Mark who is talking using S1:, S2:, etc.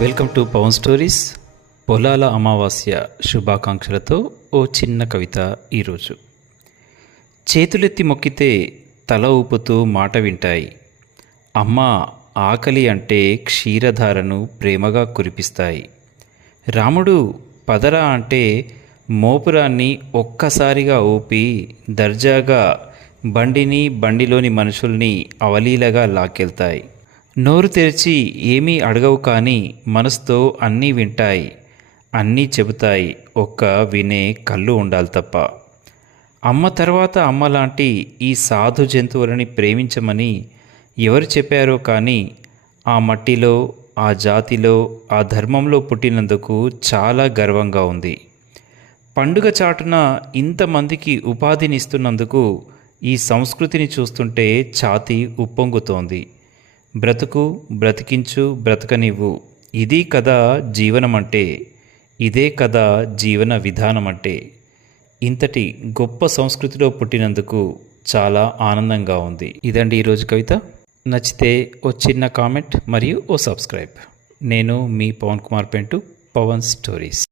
S1: Welcome to Pawan stories. పొలాల అమావాస్య శుభాకాంక్షలతో ఓ చిన్న కవిత ఈరోజు. చేతులెత్తి మొక్కితే తల ఊపుతూ మాట వింటాయి. అమ్మ ఆకలి అంటే క్షీరధారను ప్రేమగా కురిపిస్తాయి. రాముడు పదరా అంటే మోపురాన్ని ఒక్కసారిగా ఊపి దర్జాగా బండిని బండిలోని మనుషుల్ని అవలీలగా లాక్కెళ్తాయి. నోరు తెరిచి ఏమీ అడగవు కానీ మనసుతో అన్నీ వింటాయి అన్నీ చెబుతాయి ఒక్క వినే కళ్ళు ఉండాలి తప్ప. అమ్మ తర్వాత అమ్మ లాంటి ఈ సాధు జంతువులని ప్రేమించమని ఎవరు చెప్పారో కానీ ఆ మట్టిలో ఆ జాతిలో ఆ ధర్మంలో పుట్టినందుకు చాలా గర్వంగా ఉంది. పండుగ చాటున ఇంతమందికి ఉపాధినిస్తున్నందుకు ఈ సంస్కృతిని చూస్తుంటే ఛాతి ఉప్పొంగుతోంది. బ్రతుకు బ్రతికించు బ్రతకనివ్వు. ఇది కదా జీవనం అంటే ఇదే కదా జీవన విధానం అంటే ఇంతటి గొప్ప సంస్కృతిలో పుట్టినందుకు చాలా ఆనందంగా ఉంది. ఇదండి ఈరోజు కవిత. నచ్చితే ఓ చిన్న కామెంట్ మరియు ఓ సబ్స్క్రైబ్. నేను మీ పవన్ కుమార్ పెంటు పవన్ స్టోరీస్.